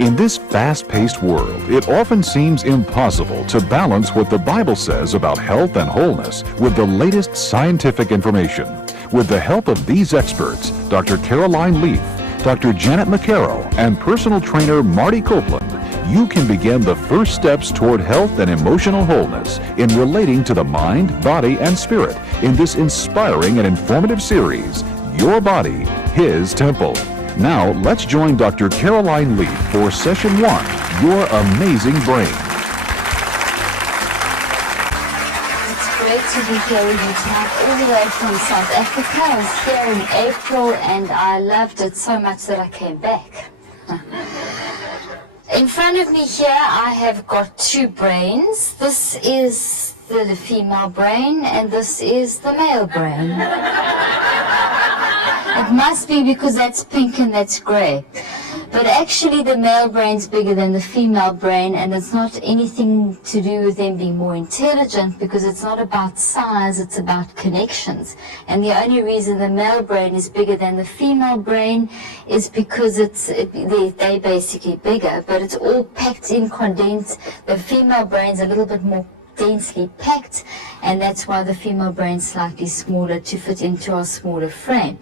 In this fast-paced world, it often seems impossible to balance what the Bible says about health and wholeness with the latest scientific information. With the help of these experts, Dr. Caroline Leaf, Dr. Janet McCarroll, and personal trainer Marty Copeland, you can begin the first steps toward health and emotional wholeness in relating to the mind, body, and spirit in this inspiring and informative series, Your Body, His Temple. Now, let's join Dr. Caroline Leaf for Session 1, Your Amazing Brain. It's great to be here with you tonight, all the way from South Africa. I was here in April and I loved it so much that I came back. In front of me here, I have got two brains. This is the female brain and this is the male brain. It must be because that's pink and that's grey. But actually the male brain's bigger than the female brain, and it's not anything to do with them being more intelligent, because it's not about size, it's about connections. And the only reason the male brain is bigger than the female brain is because they're basically bigger, but it's all packed in, condensed. The female brain's a little bit more densely packed, and that's why the female brain's slightly smaller to fit into our smaller frame.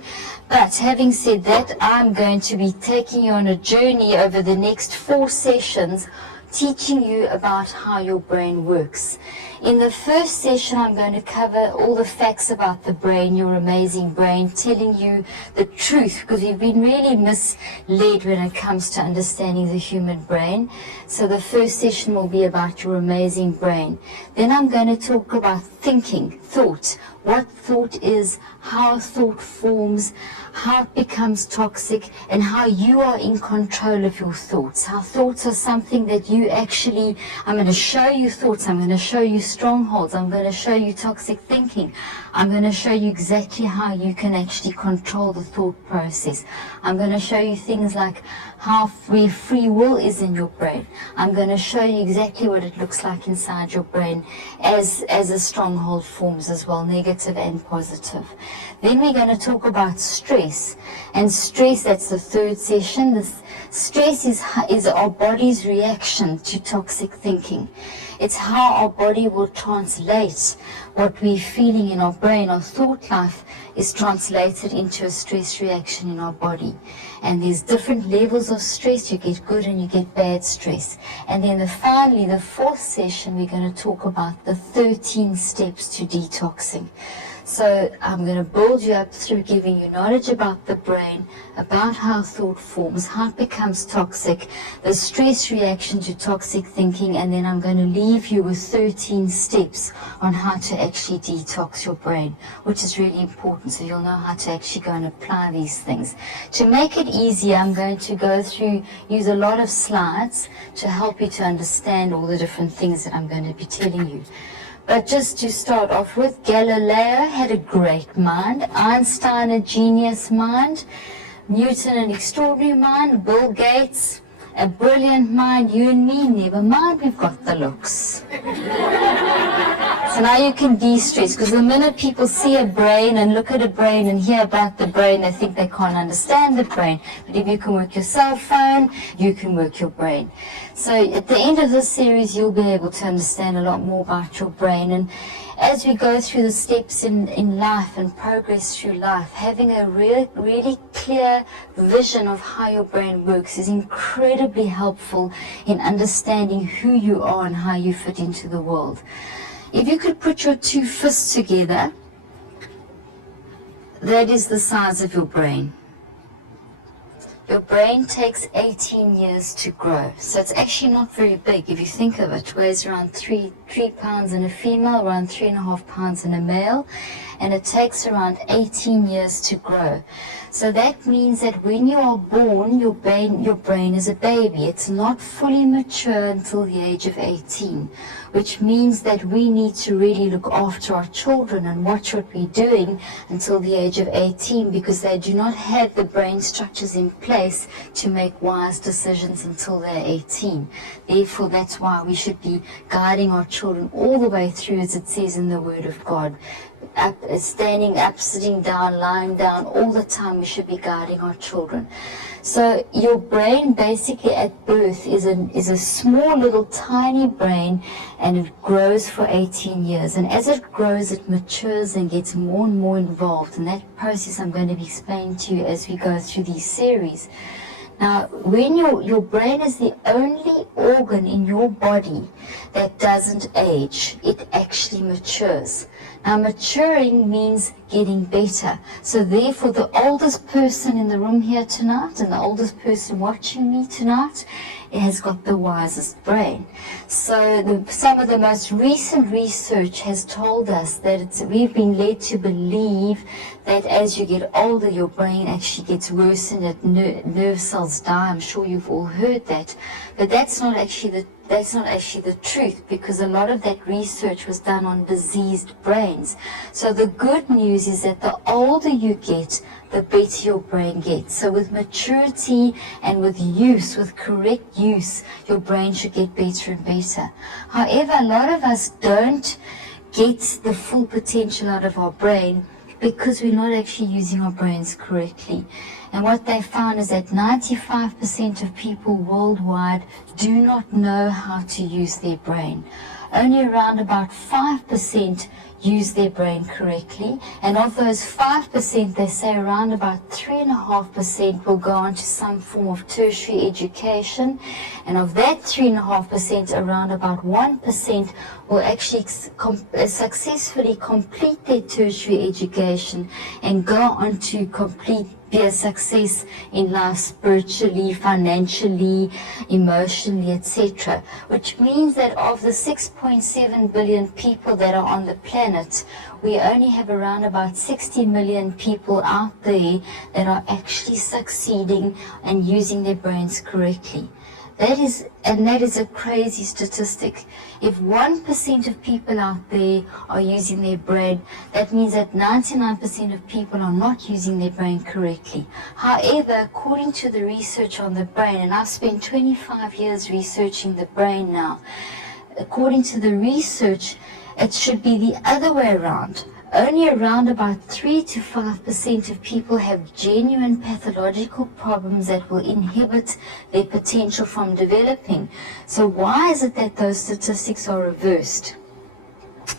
But having said that, I'm going to be taking you on a journey over the next 4 sessions, teaching you about how your brain works. In the first session, I'm going to cover all the facts about the brain, your amazing brain, telling you the truth, because you've been really misled when it comes to understanding the human brain. So the first session will be about your amazing brain. Then I'm going to talk about thinking, thought, what thought is, how thought forms, how it becomes toxic, and how you are in control of your thoughts. How thoughts are something that you actually, I'm going to show you thoughts, I'm going to show you strongholds, I'm going to show you toxic thinking, I'm going to show you exactly how you can actually control the thought process. I'm going to show you things like how free will is in your brain. I'm going to show you exactly what it looks like inside your brain as a stronghold forms as well, negative and positive. Then we're going to talk about stress. And stress, that's the third session. Stress is our body's reaction to toxic thinking. It's how our body will translate what we're feeling in our brain. Our thought life is translated into a stress reaction in our body. And there's different levels of stress. You get good and you get bad stress. And then finally, the 4th session, we're going to talk about the 13 steps to detoxing. So I'm going to build you up through giving you knowledge about the brain, about how thought forms, how it becomes toxic, the stress reaction to toxic thinking, and then I'm going to leave you with 13 steps on how to actually detox your brain, which is really important, so you'll know how to actually go and apply these things. To make it easier, I'm going to go through, use a lot of slides to help you to understand all the different things that I'm going to be telling you. But just to start off with, Galileo had a great mind, Einstein a genius mind, Newton an extraordinary mind, Bill Gates a brilliant mind, you and me, never mind, we've got the looks. So now you can de-stress, because the minute people see a brain and look at a brain and hear about the brain, they think they can't understand the brain. But if you can work your cell phone, you can work your brain. So at the end of this series, you'll be able to understand a lot more about your brain. And as we go through the steps in life and progress through life, having a really clear vision of how your brain works is incredibly helpful in understanding who you are and how you fit into the world. If you could put your 2 fists together, that is the size of your brain. Your brain takes 18 years to grow, so it's actually not very big if you think of it. It weighs around 3 pounds in a female, around 3.5 pounds in a male, and it takes around 18 years to grow. So that means that when you are born, your brain is a baby. It's not fully mature until the age of 18, which means that we need to really look after our children and watch what we're doing until the age of 18, because they do not have the brain structures in place to make wise decisions until they're 18. Therefore, that's why we should be guiding our children children all the way through, as it says in the Word of God. Standing up, sitting down, lying down, all the time we should be guiding our children. So your brain basically at birth is a small little tiny brain, and it grows for 18 years. And as it grows, it matures and gets more and more involved. And that process I'm going to be explaining to you as we go through these series. Now, when your brain is the only organ in your body that doesn't age, it actually matures. Now, maturing means getting better. So therefore, the oldest person in the room here tonight and the oldest person watching me tonight has got the wisest brain. So some of the most recent research has told us that we've been led to believe that as you get older, your brain actually gets worse and that nerve cells die. I'm sure you've all heard that. But that's not actually the truth, because a lot of that research was done on diseased brains. So the good news is that the older you get, the better your brain gets. So with maturity and with use, with correct use, your brain should get better and better. However, a lot of us don't get the full potential out of our brain because we're not actually using our brains correctly. And what they found is that 95% of people worldwide do not know how to use their brain. Only around about 5% use their brain correctly, and of those 5%, they say around about 3.5% will go on to some form of tertiary education, and of that 3.5%, around about 1% will actually successfully complete their tertiary education and go on to be a success in life spiritually, financially, emotionally, etc. Which means that of the 6.7 billion people that are on the planet, we only have around about 60 million people out there that are actually succeeding and using their brains correctly. That is a crazy statistic. If 1% of people out there are using their brain, that means that 99% of people are not using their brain correctly. However, according to the research on the brain, and I've spent 25 years researching the brain now, according to the research, it should be the other way around. Only around about 3 to 5% of people have genuine pathological problems that will inhibit their potential from developing. So why is it that those statistics are reversed?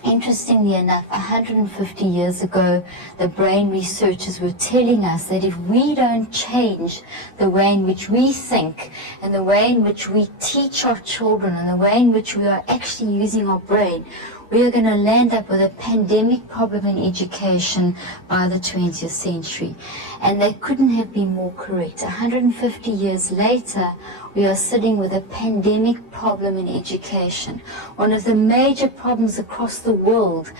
Interestingly enough, 150 years ago, the brain researchers were telling us that if we don't change the way in which we think and the way in which we teach our children and the way in which we are actually using our brain, we are going to land up with a pandemic problem in education by the 20th century. And they couldn't have been more correct. 150 years later, we are sitting with a pandemic problem in education. One of the major problems across the world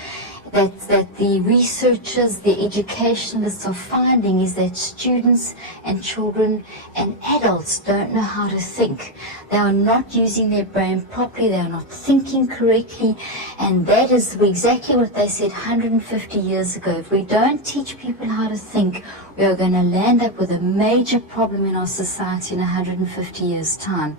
that the researchers, the educationalists are finding is that students and children and adults don't know how to think. They are not using their brain properly, they are not thinking correctly, and that is exactly what they said 150 years ago. If we don't teach people how to think, we are going to land up with a major problem in our society in 150 years' time.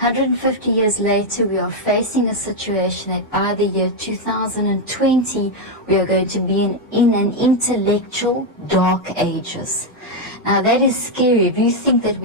150 years later, we are facing a situation that by the year 2020, we are going to be in an intellectual dark ages. Now that is scary. If you think that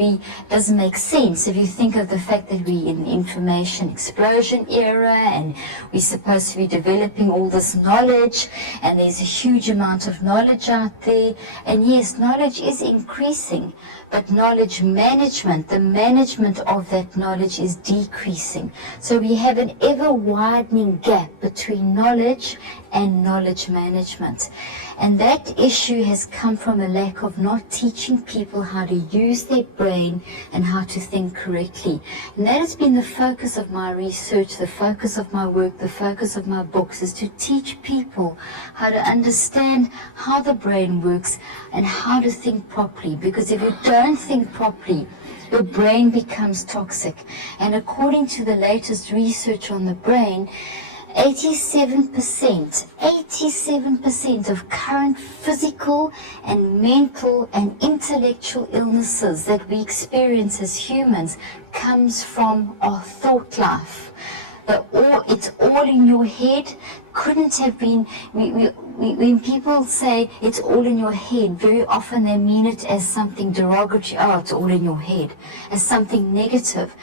doesn't make sense, if you think of the fact that we're in the information explosion era and we're supposed to be developing all this knowledge and there's a huge amount of knowledge out there, and yes, knowledge is increasing, but knowledge management, the management of that knowledge is decreasing. So we have an ever widening gap between knowledge and knowledge management. And that issue has come from a lack of not teaching people how to use their brain and how to think correctly. And that has been the focus of my research, the focus of my work, the focus of my books, is to teach people how to understand how the brain works and how to think properly. Because if you don't think properly, your brain becomes toxic. And according to the latest research on the brain, 87% of current physical and mental and intellectual illnesses that we experience as humans comes from our thought life. it's all in your head couldn't have been, when people say it's all in your head, very often they mean it as something derogatory. Oh, it's all in your head, as something negative.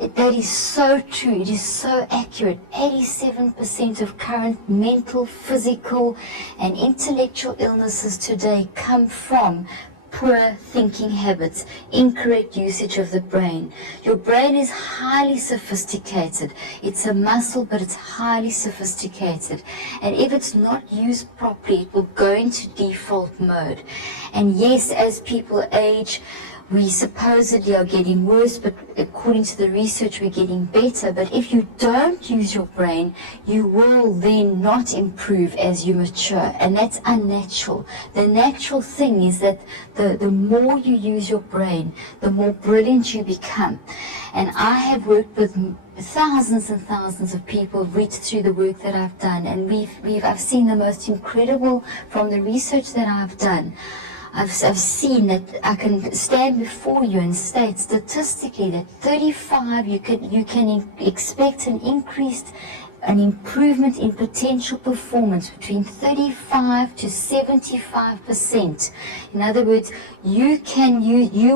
That is so true. It is so accurate. 87% of current mental, physical, and intellectual illnesses today come from poor thinking habits, incorrect usage of the brain. Your brain is highly sophisticated. It's a muscle, but it's highly sophisticated. And if it's not used properly, it will go into default mode. And yes, as people age, we supposedly are getting worse, but according to the research, we're getting better. But if you don't use your brain, you will then not improve as you mature, and that's unnatural. The natural thing is that the more you use your brain, the more brilliant you become. And I have worked with thousands and thousands of people read through the work that I've done, and I've seen the most incredible from the research that I've done. I've seen that I can stand before you and state statistically that 35 you can expect an improvement in potential performance between 35 to 75%. In other words, you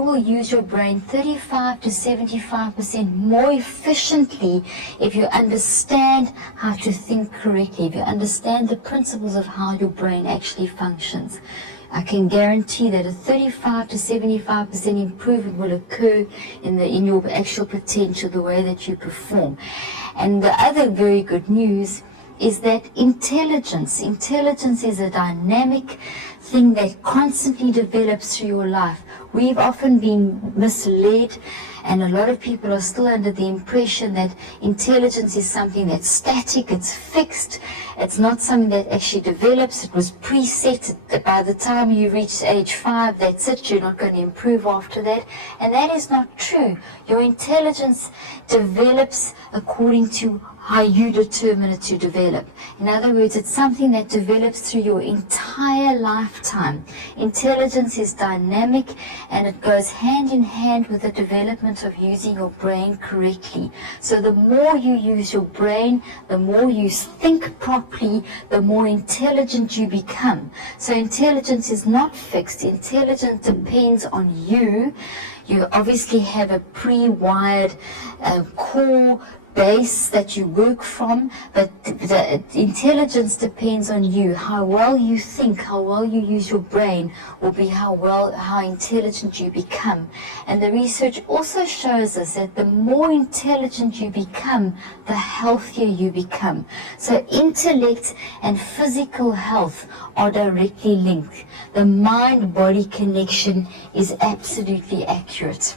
will use your brain 35 to 75% more efficiently if you understand how to think correctly, if you understand the principles of how your brain actually functions. I can guarantee that a 35 to 75% improvement will occur in your actual potential, the way that you perform. And the other very good news is that intelligence is a dynamic thing that constantly develops through your life. We've often been misled, and a lot of people are still under the impression that intelligence is something that's static, it's fixed, it's not something that actually develops. It was preset. By the time you reach age 5, that's it, you're not going to improve after that. And that is not true. Your intelligence develops according to how you determine it to develop. In other words, it's something that develops through your entire lifetime. Intelligence is dynamic, and it goes hand in hand with the development of using your brain correctly. So the more you use your brain, the more you think properly, the more intelligent you become. So intelligence is not fixed. Intelligence depends on you. You obviously have a pre-wired core base that you work from, but the intelligence depends on you. How well you think, how well you use your brain will be how intelligent you become. And the research also shows us that the more intelligent you become, the healthier you become. So intellect and physical health are directly linked. The mind-body connection is absolutely accurate.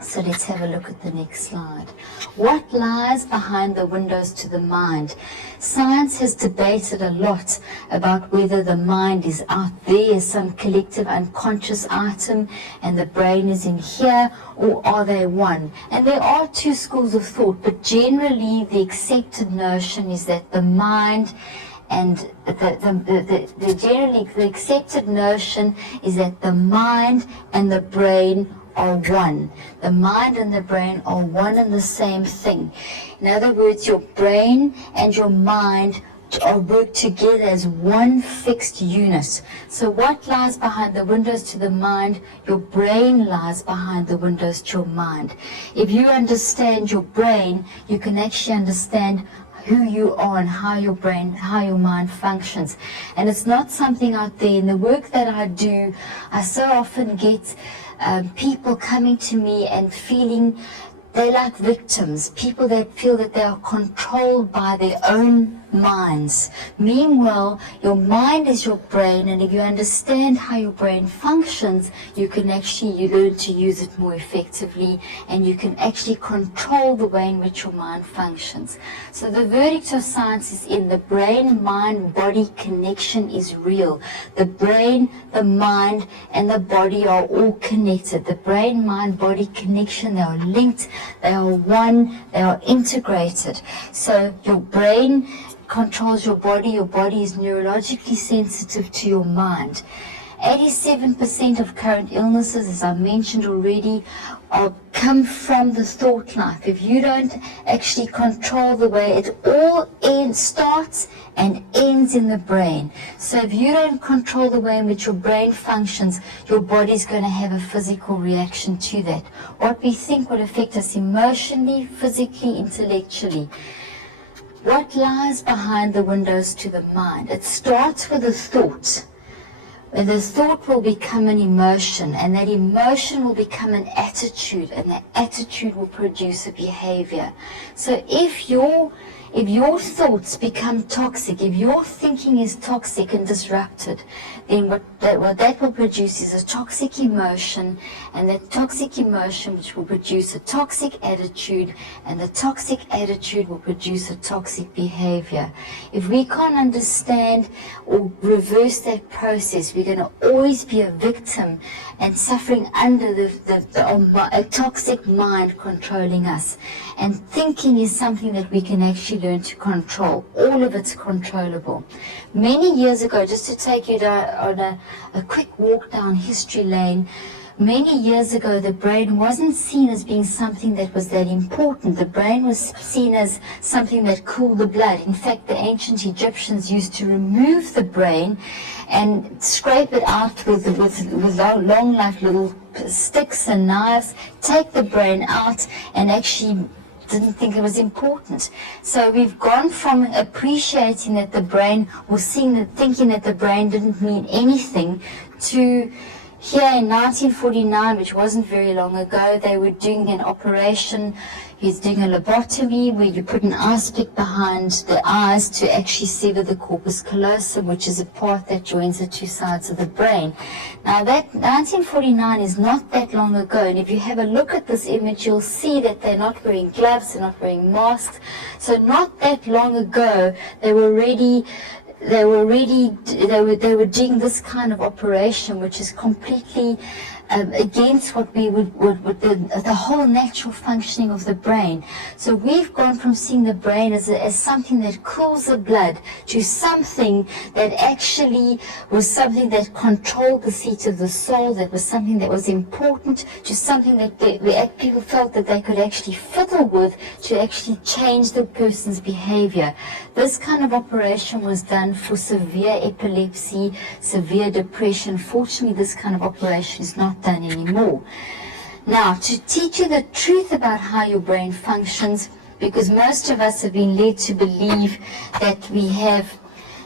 So let's have a look at the next slide. What lies behind the windows to the mind? Science has debated a lot about whether the mind is out there as some collective unconscious item and the brain is in here, or are they one? And there are two schools of thought, but generally the accepted notion is that the mind and the accepted notion is that the mind and the brain are one. The mind and the brain are one and the same thing. In other words, your brain and your mind are work together as one fixed unit. So what lies behind the windows to the mind? Your brain lies behind the windows to your mind. If you understand your brain, you can actually understand who you are and how your mind functions. And it's not something out there. In the work that I do, I so often get people coming to me and feeling they're like victims, people that feel that they are controlled by their own minds. Meanwhile, your mind is your brain, and if you understand how your brain functions, you learn to use it more effectively, and you can actually control the way in which your mind functions. So the verdict of science is in. The brain-mind-body connection is real. The brain, the mind, and the body are all connected. The brain-mind-body connection, they are linked, they are one, they are integrated. So your brain controls your body is neurologically sensitive to your mind. 87% of current illnesses, as I mentioned already, come from the thought life. If you don't actually control the way it all starts and ends in the brain. So if you don't control the way in which your brain functions, your body's going to have a physical reaction to that. What we think will affect us emotionally, physically, intellectually. What lies behind the windows to the mind? It starts with a thought. And the thought will become an emotion, and that emotion will become an attitude, and that attitude will produce a behavior. So if your thoughts become toxic, if your thinking is toxic and disrupted, then what that will produce is a toxic emotion, and that toxic emotion which will produce a toxic attitude, and the toxic attitude will produce a toxic behavior. If we can't understand or reverse that process, we're going to always be a victim and suffering under a toxic mind controlling us. And thinking is something that we can actually learn to control. All of it's controllable. Many years ago, just to take you on a quick walk down history lane, many years ago the brain wasn't seen as being something that was that important. The brain was seen as something that cooled the blood. In fact, the ancient Egyptians used to remove the brain and scrape it out with long like little sticks and knives, take the brain out, and actually didn't think it was important. So we've gone from appreciating that the brain, or thinking that the brain didn't mean anything, to here in 1949, which wasn't very long ago, they were doing an operation. He's doing a lobotomy where you put an ice pick behind the eyes to actually sever the corpus callosum, which is a part that joins the two sides of the brain. Now that 1949 is not that long ago, and if you have a look at this image, you'll see that they're not wearing gloves, they're not wearing masks. So not that long ago, they were doing this kind of operation, which is completely against what we would the whole natural functioning of the brain. So we've gone from seeing the brain as something that cools the blood to something that actually was something that controlled the seat of the soul, that was something that was important, to something that people felt that they could actually fiddle with to actually change the person's behavior. This kind of operation was done for severe epilepsy, severe depression. Fortunately, this kind of operation is not done anymore. Now, to teach you the truth about how your brain functions, because most of us have been led to believe that there's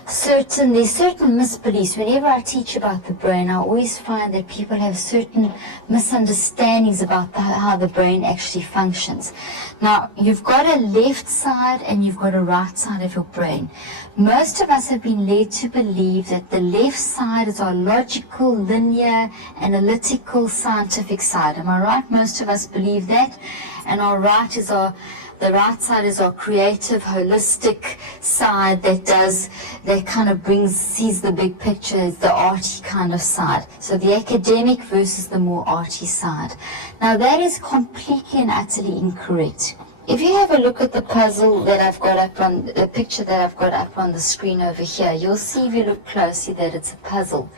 certain misbeliefs. Whenever I teach about the brain, I always find that people have certain misunderstandings about how the brain actually functions. Now, you've got a left side and you've got a right side of your brain. Most of us have been led to believe that the left side is our logical, linear, analytical, scientific side. Am I right? Most of us believe that. And the right side is our creative, holistic side sees the big picture, is the arty kind of side. So the academic versus the more arty side. Now that is completely and utterly incorrect. If you have a look at the puzzle that I've got up on, the picture that I've got up on the screen over here, you'll see if you look closely that it's a puzzle.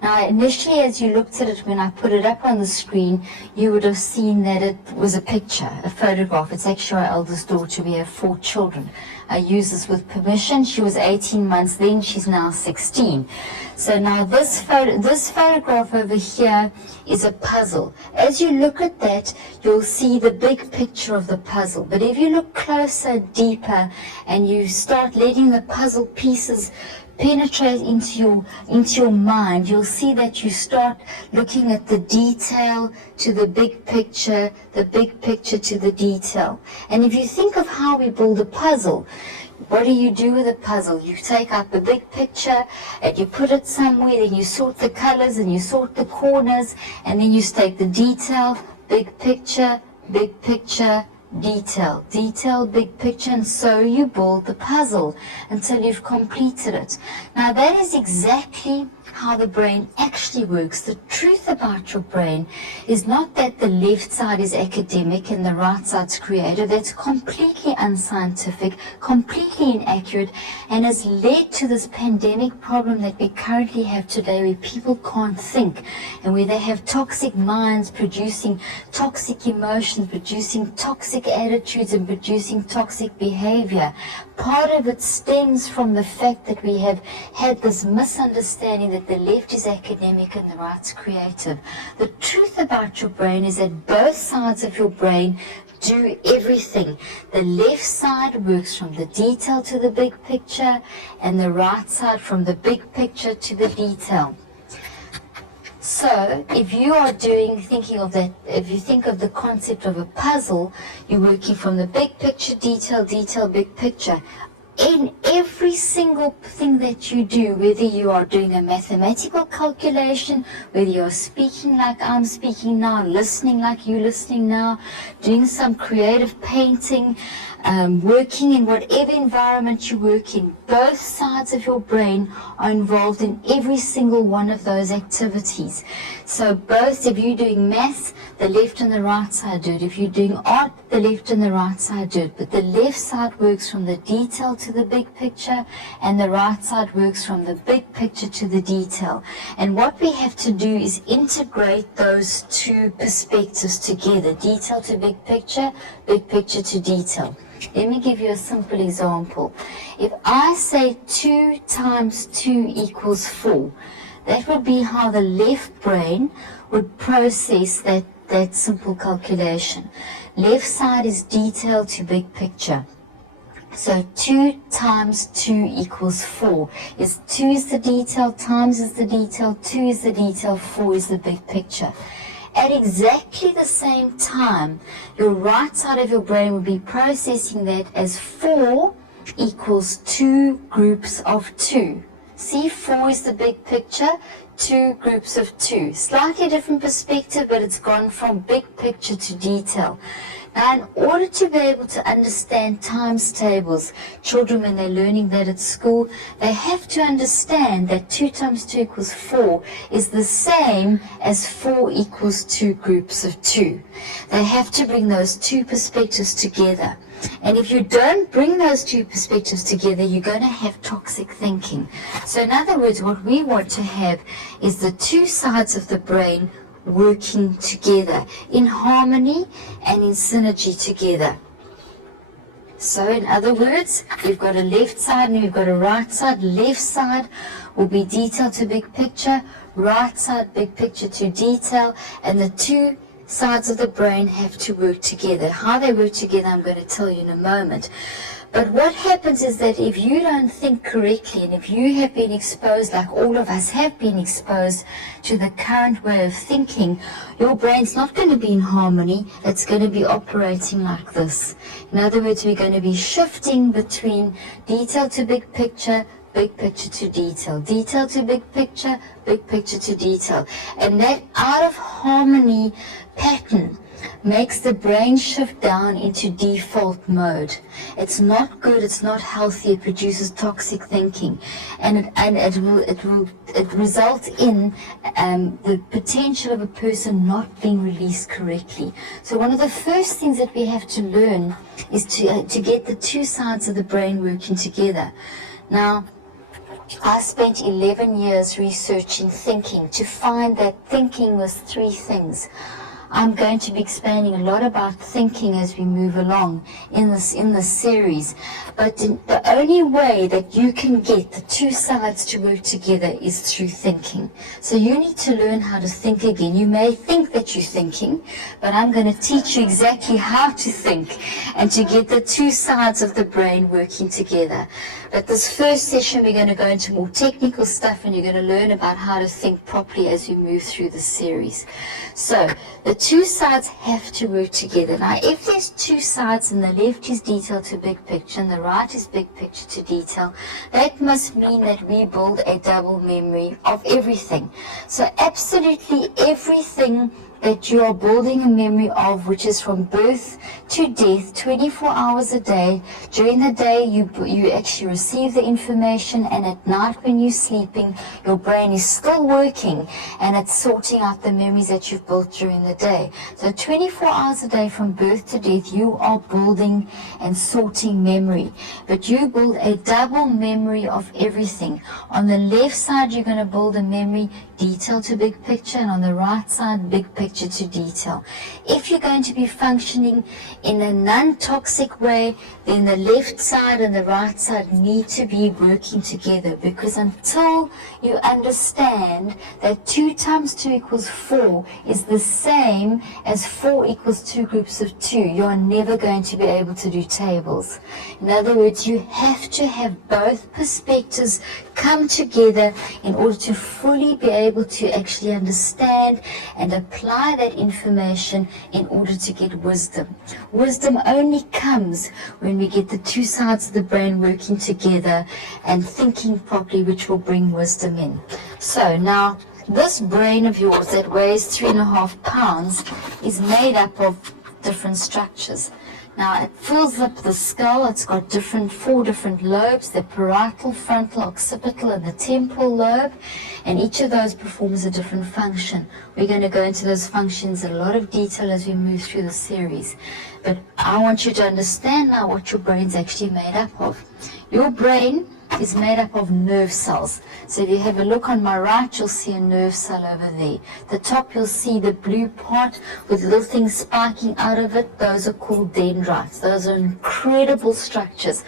Now, initially, as you looked at it, when I put it up on the screen, you would have seen that it was a picture, a photograph. It's actually our eldest daughter. We have 4 children. I use this with permission. She was 18 months then. She's now 16. So now this photograph over here is a puzzle. As you look at that, you'll see the big picture of the puzzle. But if you look closer, deeper, and you start letting the puzzle pieces penetrate into your mind, you'll see that you start looking at the detail to the big picture to the detail. And if you think of how we build a puzzle, what do you do with a puzzle? You take out the big picture and you put it somewhere, then you sort the colors and you sort the corners, and then you take the detail, big picture, detail, detail, big picture, and so you build the puzzle until you've completed it. Now that is exactly how the brain actually works. The truth about your brain is not that the left side is academic and the right side's creative. That's completely unscientific, completely inaccurate, and has led to this pandemic problem that we currently have today, where people can't think and where they have toxic minds producing toxic emotions, producing toxic attitudes, and producing toxic behavior. Part of it stems from the fact that we have had this misunderstanding that the left is academic and the right's creative. The truth about your brain is that both sides of your brain do everything. The left side works from the detail to the big picture, and the right side from the big picture to the detail. So if you are thinking of that, if you think of the concept of a puzzle, you're working from the big picture, detail, detail, big picture. In every single thing that you do, whether you are doing a mathematical calculation, whether you're speaking like I'm speaking now, listening like you're listening now, doing some creative painting, working in whatever environment you work in, both sides of your brain are involved in every single one of those activities. So both, if you're doing maths, the left and the right side do it. If you're doing art, the left and the right side do it. But the left side works from the detail to the big picture, and the right side works from the big picture to the detail. And what we have to do is integrate those two perspectives together, detail to big picture to detail. Let me give you a simple example. If I say 2 times 2 equals 4, that would be how the left brain would process that simple calculation. Left side is detail to big picture. So 2 times 2 equals 4. 2 is the detail, times is the detail, 2 is the detail, 4 is the big picture. At exactly the same time, your right side of your brain will be processing that as 4 equals 2 groups of 2. See, 4 is the big picture, 2 groups of 2. Slightly different perspective, but it's gone from big picture to detail. Now, in order to be able to understand times tables, children, when they're learning that at school, they have to understand that 2 times 2 equals 4 is the same as 4 equals 2 groups of 2. They have to bring those two perspectives together. And if you don't bring those two perspectives together, you're going to have toxic thinking. So in other words, what we want to have is the two sides of the brain working together in harmony and in synergy together. So in other words, you've got a left side and you've got a right side. Left side will be detail to big picture, right side big picture to detail, and the two sides of the brain have to work together. How they work together, I'm going to tell you in a moment. But what happens is that if you don't think correctly, and if you have been exposed, like all of us have been exposed, to the current way of thinking, your brain's not going to be in harmony. It's going to be operating like this. In other words, we're going to be shifting between detail to big picture to detail, detail to big picture to detail. And that out of harmony pattern makes the brain shift down into default mode. It's not good, it's not healthy, it produces toxic thinking, and it results in the potential of a person not being released correctly. So one of the first things that we have to learn is to get the two sides of the brain working together. Now, I spent 11 years researching thinking to find that thinking was 3 things. I'm going to be explaining a lot about thinking as we move along in this series. But the only way that you can get the two sides to work together is through thinking. So you need to learn how to think again. You may think that you're thinking, but I'm going to teach you exactly how to think and to get the two sides of the brain working together. But this first session, we're going to go into more technical stuff, and you're going to learn about how to think properly as we move through the series. So the two sides have to work together. Now, if there's two sides and the left is detail to big picture and the right is big picture to detail, that must mean that we build a double memory of everything. So absolutely everything that you are building a memory of, which is from birth to death, 24 hours a day. During the day, you actually receive the information, and at night when you're sleeping, your brain is still working, and it's sorting out the memories that you've built during the day. So 24 hours a day from birth to death, you are building and sorting memory. But you build a double memory of everything. On the left side, you're going to build a memory detail to big picture, and on the right side, big picture to detail. If you're going to be functioning in a non-toxic way, then the left side and the right side need to be working together, because until you understand that 2 times 2 equals 4 is the same as 4 equals 2 groups of 2, you are never going to be able to do tables. In other words, you have to have both perspectives come together in order to fully be able to actually understand and apply that information in order to get wisdom. Wisdom only comes when we get the 2 sides of the brain working together and thinking properly, which will bring wisdom in. So now, this brain of yours that weighs 3.5 pounds is made up of different structures. Now, it fills up the skull. It's got 4 different lobes, the parietal, frontal, occipital, and the temporal lobe, and each of those performs a different function. We're going to go into those functions in a lot of detail as we move through the series. But I want you to understand now what your brain's actually made up of. Your brain is made up of nerve cells. So if you have a look on my right, you'll see a nerve cell over there. The top, you'll see the blue part with little things spiking out of it. Those are called dendrites. Those are incredible structures.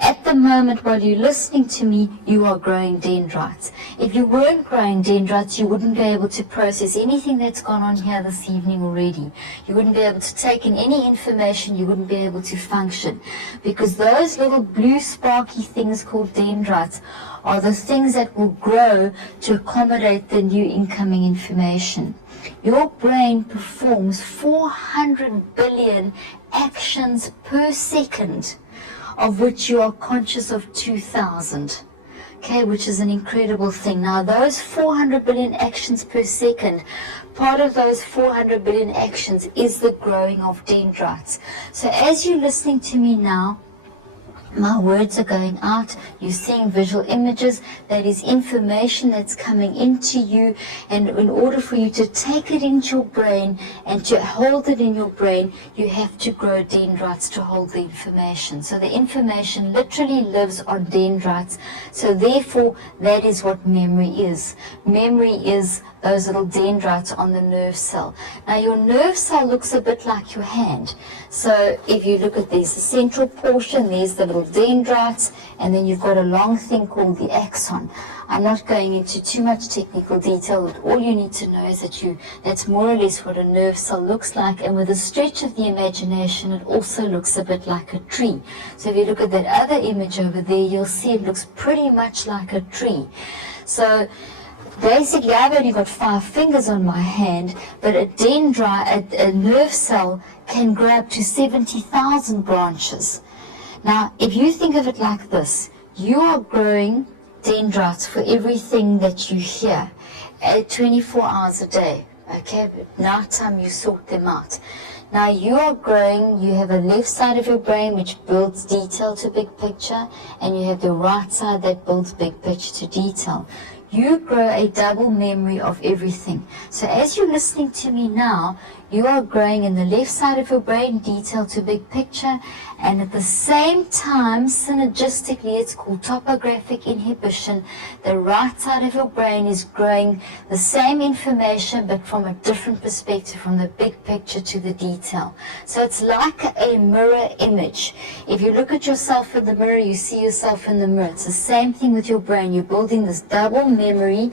At the moment, while you're listening to me, you are growing dendrites. If you weren't growing dendrites, you wouldn't be able to process anything that's gone on here this evening already. You wouldn't be able to take in any information. You wouldn't be able to function, because those little blue sparky things called dendrites are the things that will grow to accommodate the new incoming information. Your brain performs 400 billion actions per second, of which you are conscious of 2,000. Okay, which is an incredible thing. Now, those 400 billion actions per second, part of those 400 billion actions is the growing of dendrites. So as you're listening to me now, my words are going out, you're seeing visual images, that is information that's coming into you, and in order for you to take it into your brain and to hold it in your brain, you have to grow dendrites to hold the information. So the information literally lives on dendrites, so therefore that is what memory is. Memory is those little dendrites on the nerve cell. Now your nerve cell looks a bit like your hand. So if you look at this, the central portion, there's the little dendrites, and then you've got a long thing called the axon. I'm not going into too much technical detail, but all you need to know is that that's more or less what a nerve cell looks like, and with a stretch of the imagination, it also looks a bit like a tree. So if you look at that other image over there, you'll see it looks pretty much like a tree. So basically, I've only got 5 fingers on my hand, but a dendrite, a nerve cell, can grow up to 70,000 branches. Now, if you think of it like this, you are growing dendrites for everything that you hear at 24 hours a day. Okay, but night time you sort them out. Now you are growing, you have a left side of your brain which builds detail to big picture, and you have the right side that builds big picture to detail. You grow a double memory of everything. So as you're listening to me now, you are growing in the left side of your brain detail to big picture, and at the same time, synergistically, it's called topographic inhibition. The right side of your brain is growing the same information, but from a different perspective, from the big picture to the detail. So it's like a mirror image. If you look at yourself in the mirror, you see yourself in the mirror. It's the same thing with your brain. You're building this double memory,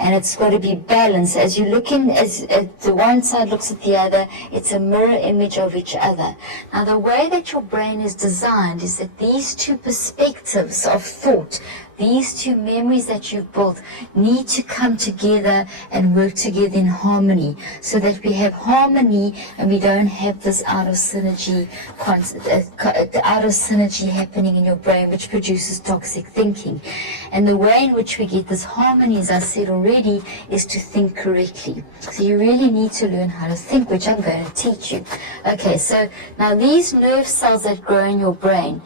and it's got to be balanced. As you're looking, as the one side looks at the other, it's a mirror image of each other. Now, the way that your brain is designed is that these 2 perspectives of thought, these two memories that you've built need to come together and work together in harmony, so that we have harmony and we don't have this out of synergy happening in your brain, which produces toxic thinking. And the way in which we get this harmony, as I said already, is to think correctly. So you really need to learn how to think, which I'm going to teach you. Okay, so now these nerve cells that grow in your brain,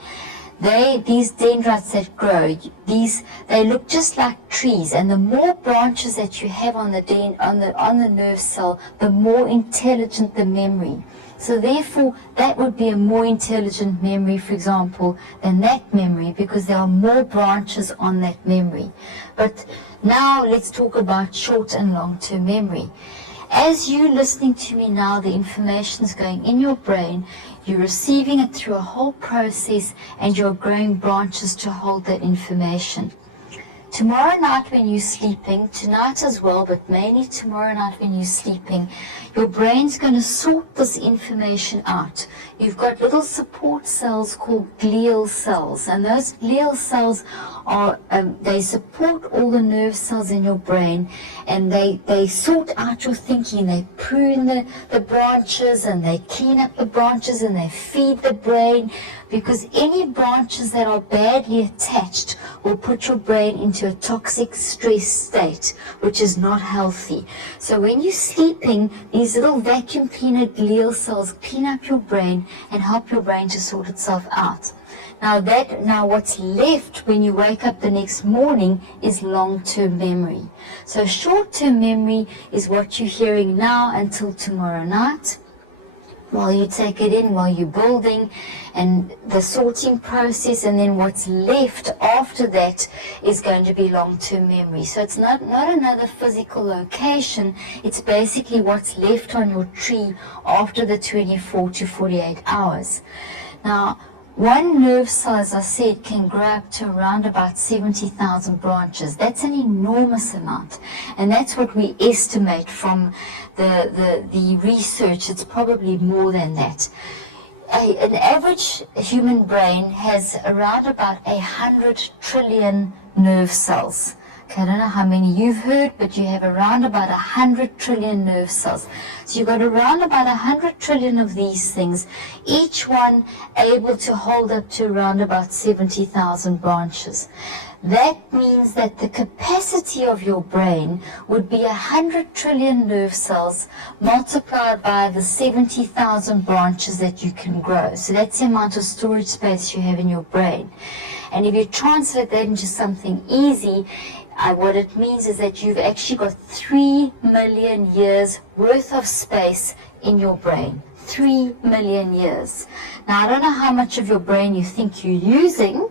these dendrites that grow, they look just like trees, and the more branches that you have on the nerve cell, the more intelligent the memory. So therefore, that would be a more intelligent memory, for example, than that memory, because there are more branches on that memory. But now let's talk about short and long-term memory. As you're listening to me now, the information is going in your brain, you're receiving it through a whole process, and you're growing branches to hold that information. Tomorrow night when you're sleeping, tonight as well, but mainly tomorrow night when you're sleeping, your brain's going to sort this information out. You've got little support cells called glial cells, and those glial cells are, they support all the nerve cells in your brain, and they sort out your thinking. They prune the branches, and they clean up the branches, and they feed the brain, because any branches that are badly attached will put your brain into a toxic stress state, which is not healthy. So when you're sleeping, these little vacuum cleaner glial cells clean up your brain and help your brain to sort itself out. Now what's left when you wake up the next morning is long-term memory. So short-term memory is what you're hearing now until tomorrow night, while you take it in, while you're building, and the sorting process, and then what's left after that is going to be long-term memory. So it's not another physical location, it's basically what's left on your tree after the 24 to 48 hours. Now, one nerve cell, as I said, can grow up to around about 70,000 branches. That's an enormous amount, and that's what we estimate from the research. It's probably more than that. An average human brain has around about 100 trillion nerve cells. Okay, I don't know how many you've heard, but you have around about 100 trillion nerve cells. So you've got around about 100 trillion of these things, each one able to hold up to around about 70,000 branches. That means that the capacity of your brain would be 100 trillion nerve cells multiplied by the 70,000 branches that you can grow. So that's the amount of storage space you have in your brain. And if you translate that into something easy, what it means is that you've actually got 3 million years worth of space in your brain. 3 million years. Now, I don't know how much of your brain you think you're using,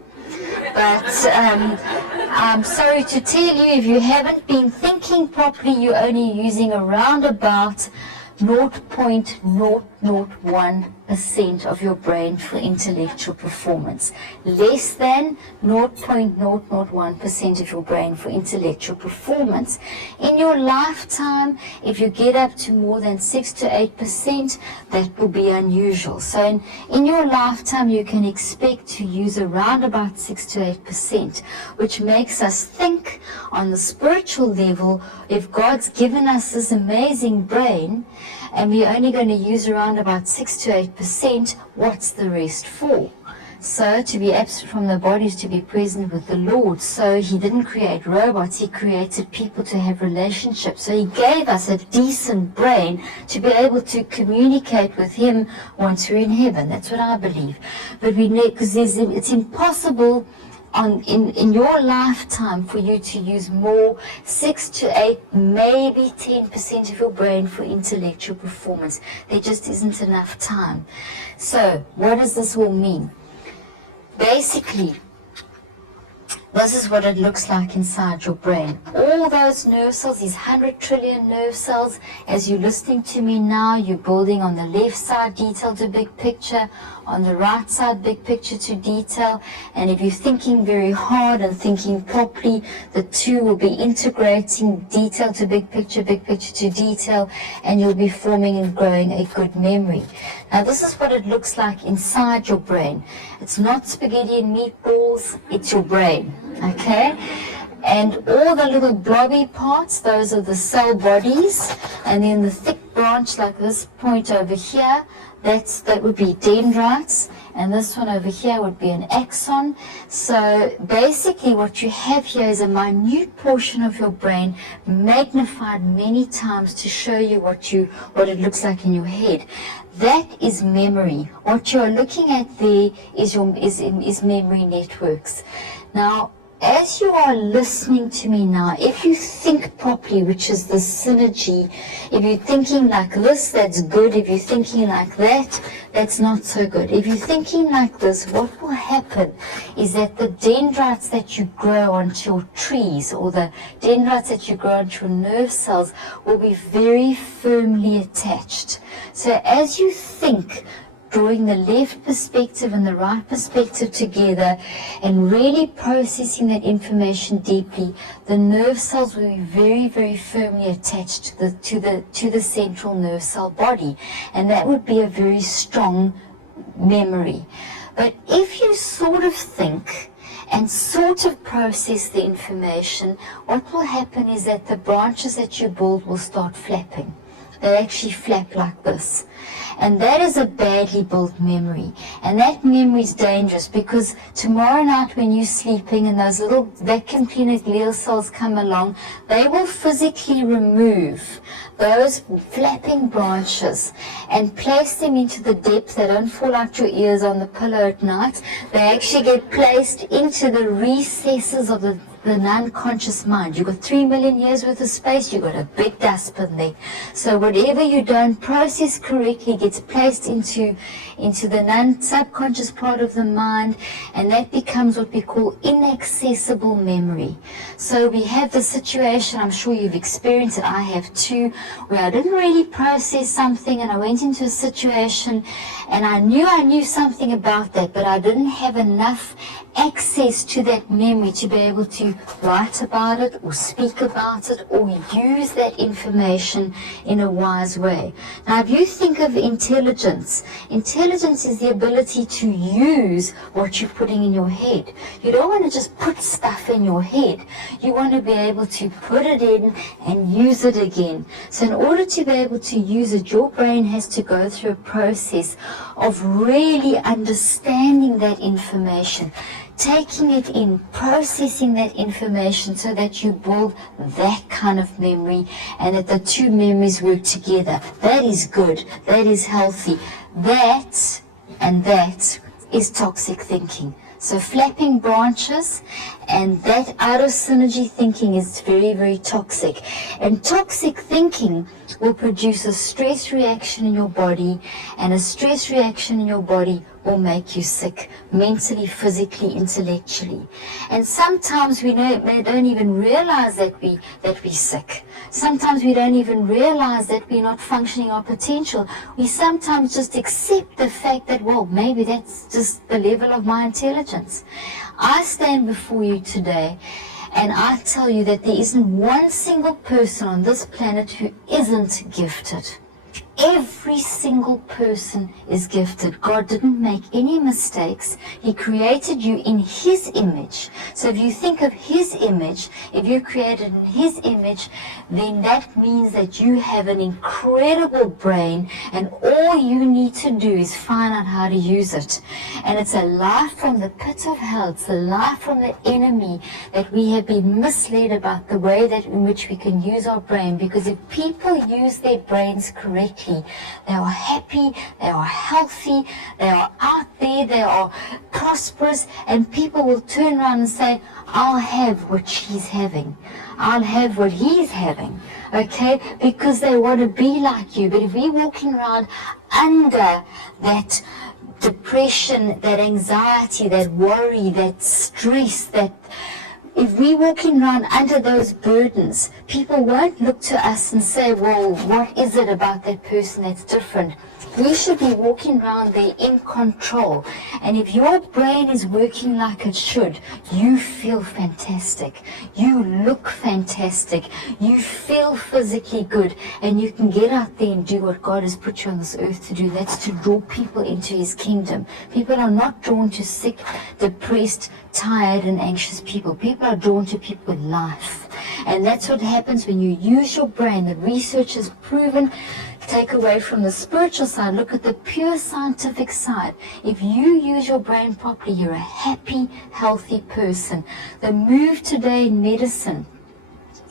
but I'm sorry to tell you, if you haven't been thinking properly, you're only using around about 0.001% of your brain for intellectual performance. Less than 0.001% of your brain for intellectual performance. In your lifetime, if you get up to more than 6 to 8%, that will be unusual. So in your lifetime, you can expect to use around about 6 to 8%, which makes us think on the spiritual level, if God's given us this amazing brain, and we're only going to use around about 6 to 8%, what's the rest for? So to be absent from the body is to be present with the Lord. So he didn't create robots, he created people to have relationships. So he gave us a decent brain to be able to communicate with him once we're in heaven. That's what I believe. But we need, because it's impossible in your lifetime for you to use more, 6 to 8, maybe 10% of your brain for intellectual performance. There just isn't enough time. So what does this all mean? Basically, this is what it looks like inside your brain. All those nerve cells, these 100 trillion nerve cells, as you're listening to me now, you're building on the left side detail to big picture, on the right side big picture to detail, and if you're thinking very hard and thinking properly, the two will be integrating detail to big picture to detail, and you'll be forming and growing a good memory. Now this is what it looks like inside your brain. It's not spaghetti and meatballs, it's your brain. Okay? And all the little blobby parts, those are the cell bodies. And then the thick branch, like this point over here, that would be dendrites. And this one over here would be an axon. So basically what you have here is a minute portion of your brain magnified many times to show you what it looks like in your head. That is memory. What you're looking at there is memory networks. Now, as you are listening to me now, if you think properly, which is the synergy, if you're thinking like this, that's good. If you're thinking like that, that's not so good. If you're thinking like this, what will happen is that the dendrites that you grow onto your trees, or the dendrites that you grow onto your nerve cells, will be very firmly attached. So as you think, drawing the left perspective and the right perspective together and really processing that information deeply, the nerve cells will be very, very firmly attached to the central nerve cell body, and that would be a very strong memory. But if you sort of think and sort of process the information, what will happen is that the branches that you build will start flapping. They actually flap like this. And that is a badly built memory. And that memory is dangerous, because tomorrow night when you're sleeping and those little vacuum cleaner glial cells come along, they will physically remove those flapping branches and place them into the depths. They don't fall out your ears on the pillow at night. They actually get placed into the recesses of the non-conscious mind. You've got 3 million years worth of space, you've got a big dustbin there. So whatever you don't process correctly gets placed into the non-subconscious part of the mind, and that becomes what we call inaccessible memory. So we have the situation, I'm sure you've experienced it, I have too, where I didn't really process something and I went into a situation and I knew something about that, but I didn't have enough access to that memory to be able to write about it or speak about it or use that information in a wise way. Now, if you think of intelligence is the ability to use what you're putting in your head. You don't want to just put stuff in your head. You want to be able to put it in and use it again. So in order to be able to use it, your brain has to go through a process of really understanding that information, taking it in, processing that information so that you build that kind of memory and that the two memories work together. That is good. That is healthy. That is toxic thinking. So flapping branches and that out of synergy thinking is very, very toxic. And toxic thinking will produce a stress reaction in your body, and a stress reaction in your body will make you sick, mentally, physically, intellectually. And sometimes we don't even realize that we're sick. Sometimes we don't even realize that we're not functioning our potential. We sometimes just accept the fact that, well, maybe that's just the level of my intelligence. I stand before you today and I tell you that there isn't one single person on this planet who isn't gifted. Every single person is gifted. God didn't make any mistakes. He created you in His image. So if you think of His image, if you're created in His image, then that means that you have an incredible brain, and all you need to do is find out how to use it. And it's a life from the pit of hell. It's a life from the enemy that we have been misled about the way that in which we can use our brain. Because if people use their brains correctly, they are happy, they are healthy, they are out there, they are prosperous, and people will turn around and say, I'll have what she's having. I'll have what he's having. Okay? Because they want to be like you. But if we're walking around under that depression, that anxiety, that worry, that stress, if we're walking around under those burdens, people won't look to us and say, well, what is it about that person that's different? We should be walking around there in control. And if your brain is working like it should, you feel fantastic. You look fantastic. You feel physically good. And you can get out there and do what God has put you on this earth to do. That's to draw people into His kingdom. People are not drawn to sick, depressed, tired, and anxious people. People are drawn to people with life. And that's what happens when you use your brain. The research has proven. Take away from the spiritual side, look at the pure scientific side. If you use your brain properly, you're a happy, healthy person. The move today in medicine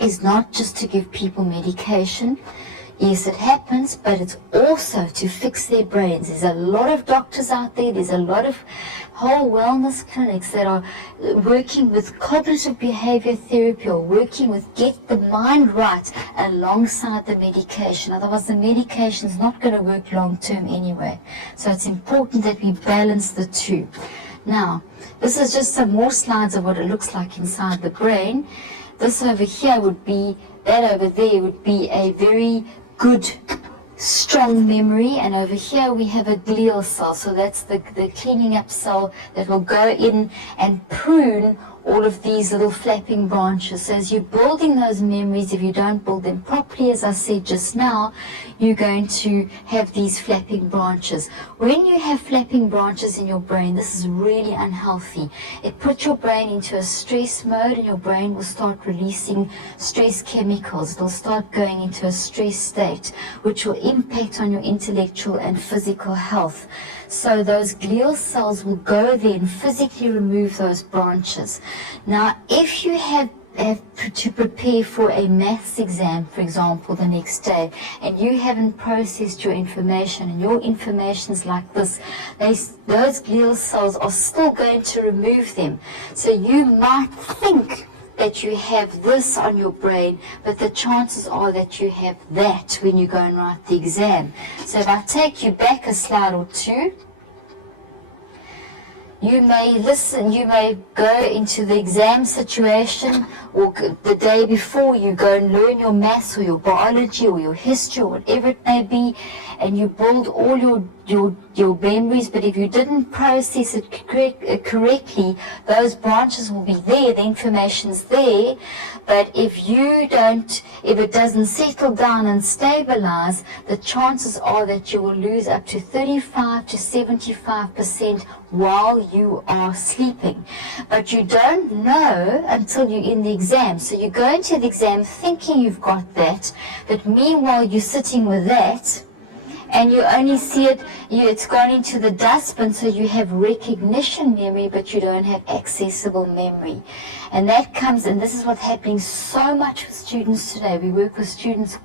is not just to give people medication. Yes, it happens, but it's also to fix their brains. There's a lot of doctors out there. There's a lot of whole wellness clinics that are working with cognitive behavior therapy or working with get the mind right alongside the medication. Otherwise, the medication is not going to work long term anyway. So it's important that we balance the two. Now, this is just some more slides of what it looks like inside the brain. This over here would be, that over there would be a very good strong memory, and over here we have a glial cell, so that's the cleaning up cell that will go in and prune all of these little flapping branches. So as you're building those memories, if you don't build them properly, as I said just now, you're going to have these flapping branches. When you have flapping branches in your brain, this is really unhealthy. It puts your brain into a stress mode, and your brain will start releasing stress chemicals. It'll start going into a stress state, which will impact on your intellectual and physical health. So those glial cells will go there and physically remove those branches. Now, if you have to prepare for a maths exam, for example, the next day, and you haven't processed your information, and your information's like this, those glial cells are still going to remove them. So you might think that you have this on your brain, but the chances are that you have that when you go and write the exam. So if I take you back a slide or two, you may listen, you may go into the exam situation, or the day before you go and learn your maths or your biology or your history or whatever it may be, and you build all your memories, but if you didn't process it correctly, those branches will be there, the information's there, but if it doesn't settle down and stabilize, the chances are that you will lose up to 35 to 75% while you are sleeping. But you don't know until you're in the exam. So you go into the exam thinking you've got that, but meanwhile you're sitting with that, and you only see it, it's gone into the dustbin, so you have recognition memory, but you don't have accessible memory. And that comes, and this is what's happening so much with students today. We work with students,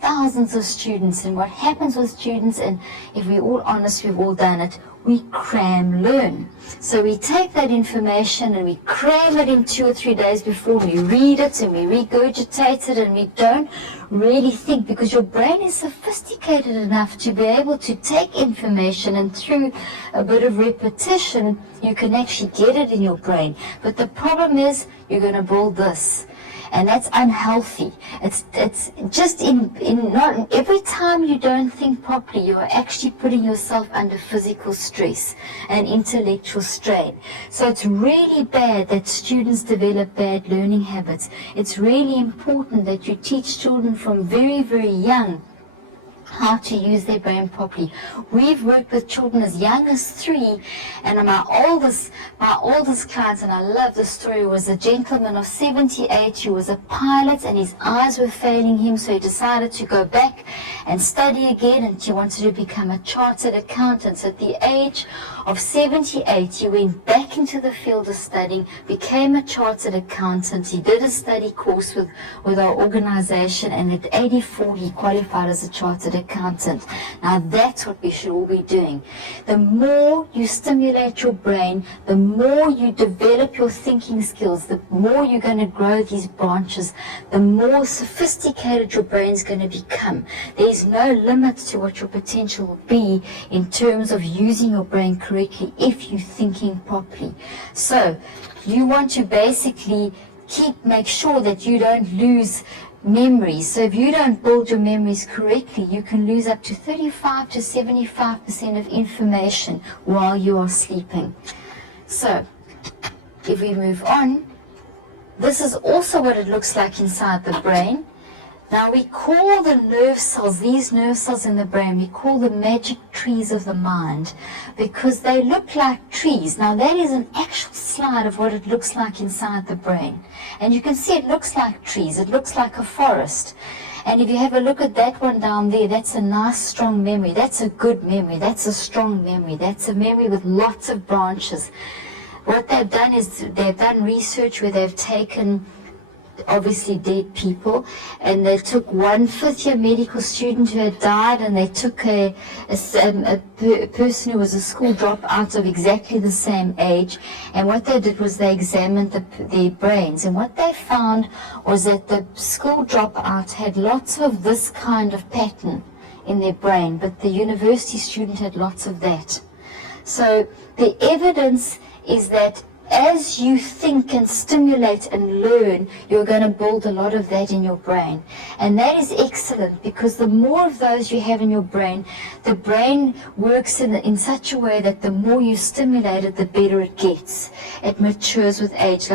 thousands of students, and what happens with students, and if we're all honest, we've all done it, we cram learn. So we take that information and we cram it in 2 or 3 days before, we read it and we regurgitate it, and we don't really think, because your brain is sophisticated enough to be able to take information, and through a bit of repetition you can actually get it in your brain. But the problem is you're going to build this, and that's unhealthy. It's just not every time you don't think properly, you are actually putting yourself under physical stress and intellectual strain. So it's really bad that students develop bad learning habits. It's really important that you teach children from very, very young how to use their brain properly. We've worked with children as young as 3, and my oldest client, and I love the story, was a gentleman of 78 who was a pilot, and his eyes were failing him, so he decided to go back and study again, and he wanted to become a chartered accountant. So at the age of 78, he went back into the field of studying, became a chartered accountant. He did a study course with our organization, and at 84 he qualified as a chartered accountant. Now that's what we should all be doing. The more you stimulate your brain, the more you develop your thinking skills, the more you're going to grow these branches, the more sophisticated your brain's going to become. There's no limit to what your potential will be in terms of using your brain correctly if you're thinking properly. So you want to basically make sure that you don't lose memories. So if you don't build your memories correctly, you can lose up to 35 to 75% of information while you are sleeping. So if we move on, this is also what it looks like inside the brain. Now we call the nerve cells, these nerve cells in the brain, we call them magic trees of the mind because they look like trees. Now that is an actual slide of what it looks like inside the brain. And you can see it looks like trees, it looks like a forest. And if you have a look at that one down there, that's a nice strong memory, that's a good memory, that's a strong memory, that's a memory with lots of branches. What they've done is they've done research where they've taken obviously dead people, and they took one fifth-year medical student who had died, and they took a person who was a school dropout of exactly the same age, and what they did was they examined their brains, and what they found was that the school dropout had lots of this kind of pattern in their brain, but the university student had lots of that. So the evidence is that as you think and stimulate and learn, you're going to build a lot of that in your brain. And that is excellent because the more of those you have in your brain, the brain works in such a way that the more you stimulate it, the better it gets. It matures with age.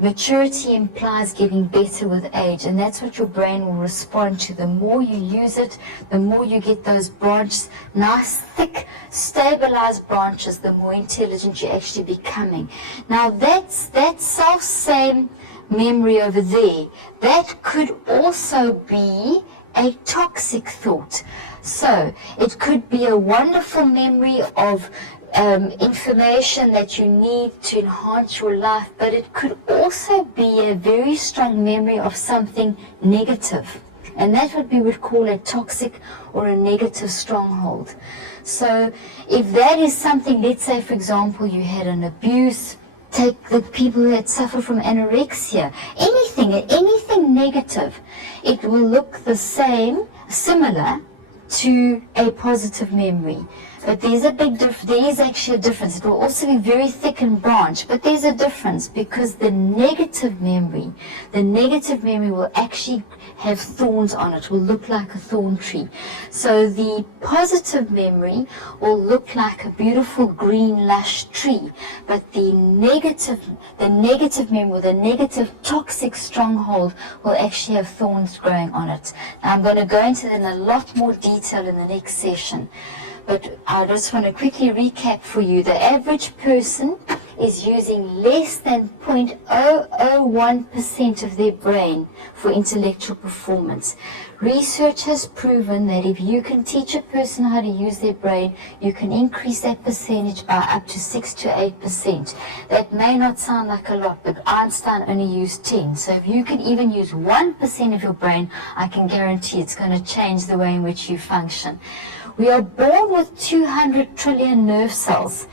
Maturity implies getting better with age, and that's what your brain will respond to. The more you use it, the more you get those branches, nice, thick, stabilized branches, the more intelligent you actually becoming. Now that self-same memory over there, that could also be a toxic thought. So it could be a wonderful memory of information that you need to enhance your life, but it could also be a very strong memory of something negative. And that's what we would call a toxic or a negative stronghold. So if that is something, let's say for example you had an abuse, take the people that suffer from anorexia, anything negative, it will look similar to a positive memory. But there's a big there is actually a difference. It will also be very thick and branched, but there's a difference because the negative memory will actually have thorns on it, will look like a thorn tree. So the positive memory will look like a beautiful green lush tree, but the negative memory, or the negative toxic stronghold, will actually have thorns growing on it. Now I'm going to go into that in a lot more detail in the next session. But I just want to quickly recap for you. The average person is using less than 0.001% of their brain for intellectual performance. Research has proven that if you can teach a person how to use their brain, you can increase that percentage by up to 6 to 8%. That may not sound like a lot, but Einstein only used 10. So if you can even use 1% of your brain, I can guarantee it's going to change the way in which you function. We are born with 200 trillion nerve cells.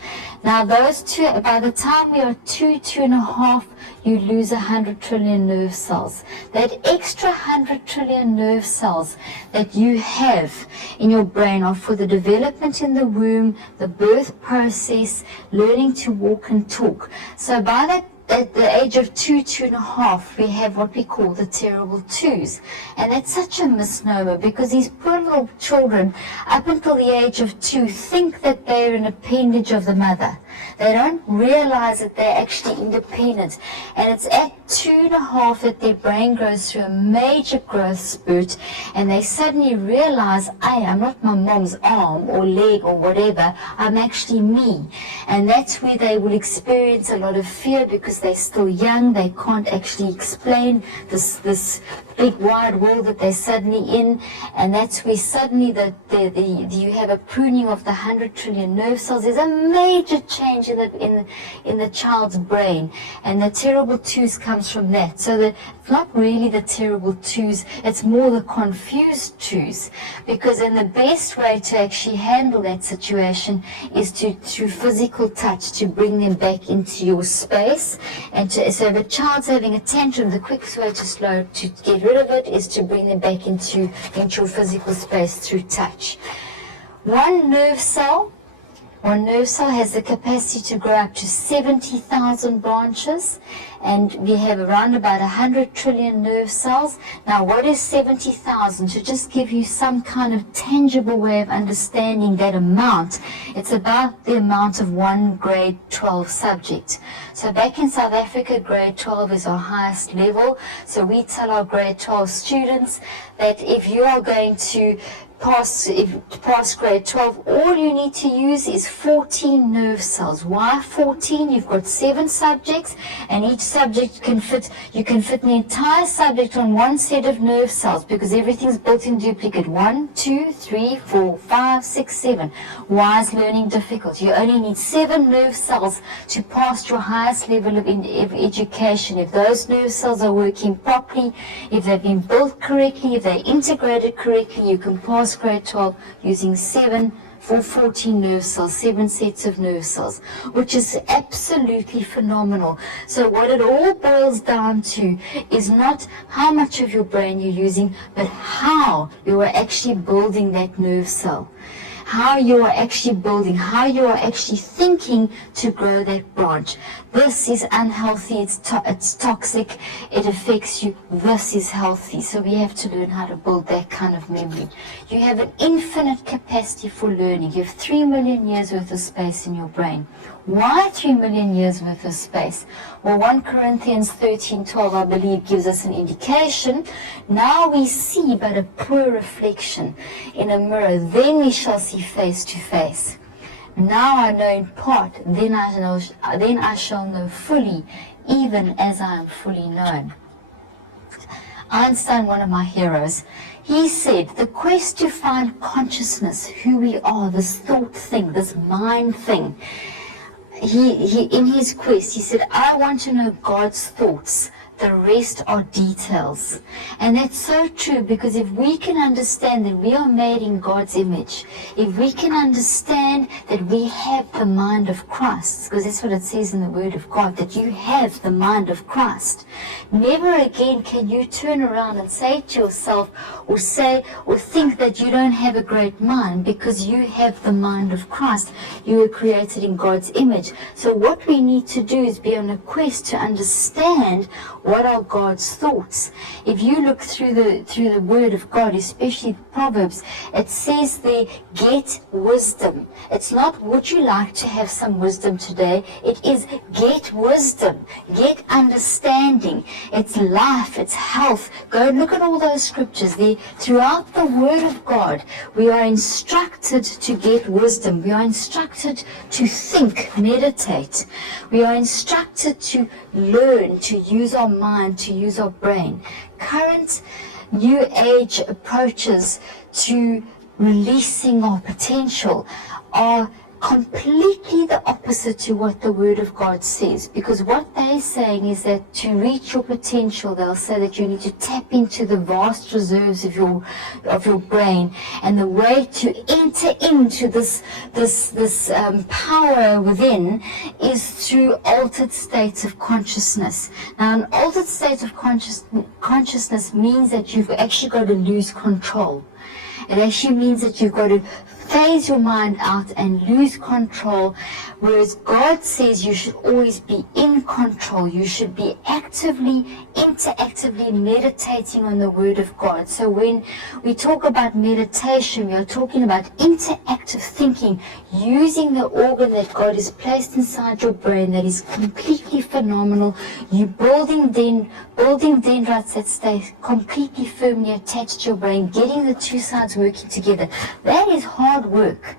Now those two, by the time we are 2.5, you lose 100 trillion nerve cells. That extra 100 trillion nerve cells that you have in your brain are for the development in the womb, the birth process, learning to walk and talk. So by that, at the age of 2.5, we have what we call the terrible twos. And that's such a misnomer because these poor little children, up until the age of 2, think that they're an appendage of the mother. They don't realize that they're actually independent. And it's at 2.5 that their brain goes through a major growth spurt, and they suddenly realize, I'm not my mom's arm or leg or whatever, I'm actually me. And that's where they will experience a lot of fear because they're still young, they can't actually explain this big wide world that they're suddenly in, and that's where suddenly you have a pruning of the 100 trillion nerve cells. There's a major change in the child's brain, and the terrible twos comes from that. So it's not really the terrible twos, it's more the confused twos, because then the best way to actually handle that situation is through physical touch, to bring them back into your space. And so if a child's having a tantrum, the quickest way to get rid of it is to bring them back into your physical space through touch. One nerve cell One nerve cell has the capacity to grow up to 70,000 branches, and we have around about 100 trillion nerve cells. Now, what is 70,000? To just give you some kind of tangible way of understanding that amount, it's about the amount of one grade 12 subject. So back in South Africa, grade 12 is our highest level. So we tell our grade 12 students that if you are going to pass grade 12, all you need to use is 14 nerve cells. Why 14? You've got 7 subjects, and each subject you can fit the entire subject on one set of nerve cells, because everything's built in duplicate. 1, 2, 3, 4, 5, 6, 7. Why is learning difficult? You only need 7 nerve cells to pass your highest level of education. If those nerve cells are working properly, if they've been built correctly, if they're integrated correctly, you can pass grade 12 using 14 nerve cells, 7 sets of nerve cells, which is absolutely phenomenal. So what it all boils down to is not how much of your brain you're using, but how you are actually building that nerve cell. How you are actually building, how you are actually thinking to grow that branch. This is unhealthy, it's toxic, it affects you. This is healthy. So we have to learn how to build that kind of memory. You have an infinite capacity for learning. You have 3 million years worth of space in your brain. Why 3 million years worth of space? Well, 1 Corinthians 13:12, I believe, gives us an indication. Now we see but a poor reflection in a mirror. Then we shall see face to face. Now I know in part, then I shall know fully, even as I am fully known. Einstein, one of my heroes, he said, the quest to find consciousness, who we are, this thought thing, this mind thing, he in his quest, he said, I want to know God's thoughts. The rest are details. And that's so true, because if we can understand that we are made in God's image, if we can understand that we have the mind of Christ, because that's what it says in the Word of God, that you have the mind of Christ, never again can you turn around and say to yourself or think that you don't have a great mind, because you have the mind of Christ. You were created in God's image. So what we need to do is be on a quest to understand what are God's thoughts. If you look through the Word of God, especially Proverbs, it says there, get wisdom. It's not, would you like to have some wisdom today? It is, get wisdom, get understanding. It's life, it's health. Go and look at all those scriptures there. Throughout the Word of God, we are instructed to get wisdom. We are instructed to think, meditate. We are instructed to learn, to use our mind, to use our brain. Current New Age approaches to releasing our potential are completely the opposite to what the Word of God says, because what they're saying is that to reach your potential, they'll say that you need to tap into the vast reserves of your brain, and the way to enter into this power within is through altered states of consciousness. Now, an altered state of consciousness means that you've actually got to lose control. It actually means that you've got to phase your mind out and lose control, whereas God says you should always be in control. You should be interactively meditating on the Word of God. So when we talk about meditation, we are talking about interactive thinking, using the organ that God has placed inside your brain that is completely phenomenal. You building dendrites that stay completely firmly attached to your brain, getting the two sides working together. That is hard work.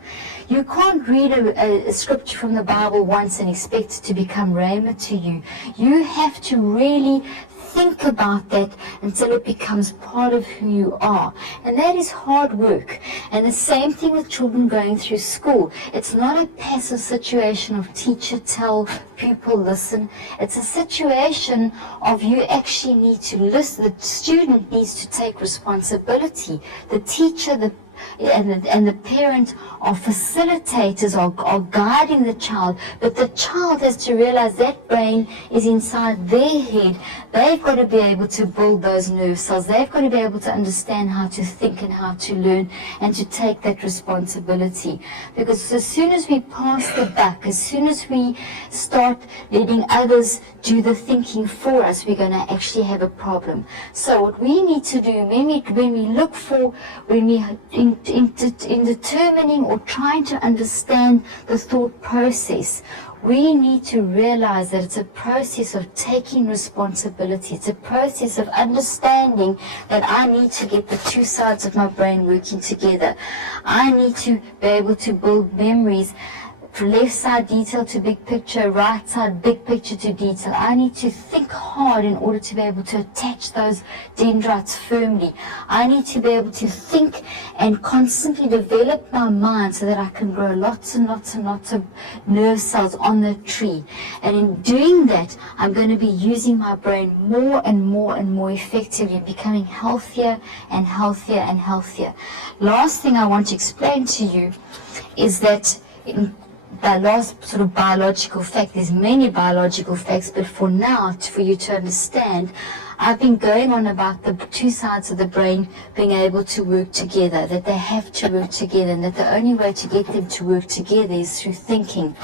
You can't read a scripture from the Bible once and expect it to become rhema to you. You have to really think about that until it becomes part of who you are. And that is hard work. And the same thing with children going through school. It's not a passive situation of teacher tell, pupil listen. It's a situation of you actually need to listen. The student needs to take responsibility. The teacher, the and the parent are facilitators, are guiding the child, but the child has to realize that brain is inside their head. They've got to be able to build those nerve cells. They've got to be able to understand how to think and how to learn and to take that responsibility. Because as soon as we pass the buck, as soon as we start letting others do the thinking for us, we're going to actually have a problem. So what we need to do when we look for, when we in determining or trying to understand the thought process, we need to realize that it's a process of taking responsibility. It's a process of understanding that I need to get the two sides of my brain working together. I need to be able to build memories, from left side detail to big picture, right side big picture to detail. I need to think hard in order to be able to attach those dendrites firmly. I need to be able to think and constantly develop my mind so that I can grow lots and lots and lots of nerve cells on the tree. And in doing that, I'm going to be using my brain more and more and more effectively, becoming healthier and healthier and healthier. Last thing I want to explain to you is that the last sort of biological fact, there's many biological facts, but for now, for you to understand, I've been going on about the two sides of the brain being able to work together, that they have to work together, and that the only way to get them to work together is through thinking.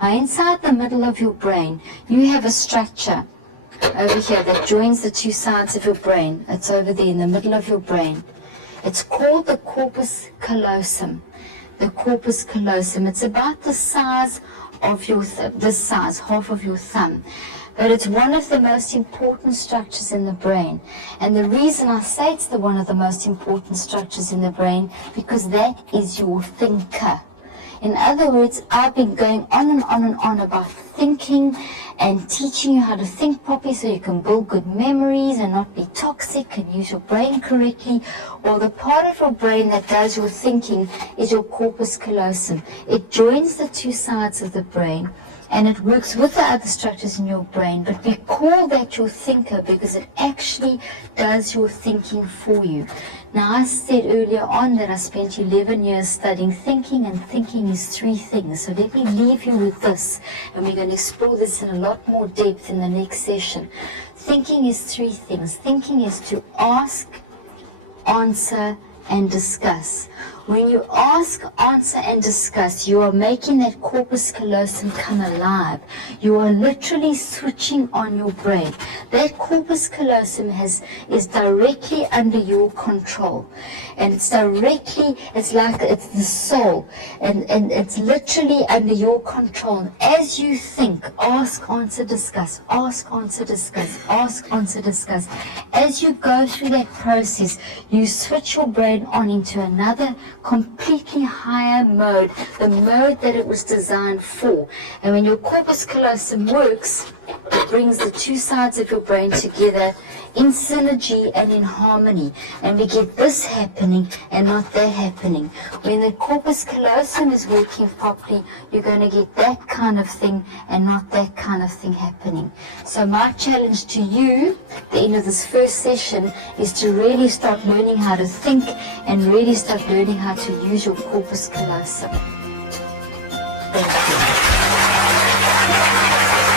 Now, inside the middle of your brain, you have a structure over here that joins the two sides of your brain. It's over there in the middle of your brain. It's called the corpus callosum. The corpus callosum. It's about the size of your this size, half of your thumb. But it's one of the most important structures in the brain. And the reason I say it's one of the most important structures in the brain, because that is your thinker. In other words, I've been going on and on and on about thinking and teaching you how to think properly so you can build good memories and not be toxic and use your brain correctly. Well, the part of your brain that does your thinking is your corpus callosum. It joins the two sides of the brain, and it works with the other structures in your brain, but we call that your thinker because it actually does your thinking for you. Now, I said earlier on that I spent 11 years studying thinking, and thinking is three things. So let me leave you with this, and we're going to explore this in a lot more depth in the next session. Thinking is three things. Thinking is to ask, answer, and discuss. When you ask, answer, and discuss, you are making that corpus callosum come alive. You are literally switching on your brain. That corpus callosum is directly under your control. And it's like it's the soul. And it's literally under your control. And as you think, ask, answer, discuss, ask, answer, discuss, ask, answer, discuss. As you go through that process, you switch your brain on into another completely higher mode, the mode that it was designed for. And when your corpus callosum works, it brings the two sides of your brain together in synergy and in harmony. And we get this happening and not that happening. When the corpus callosum is working properly, you're going to get that kind of thing and not that kind of thing happening. So my challenge to you at the end of this first session is to really start learning how to think and really start learning how to use your corpus callosum.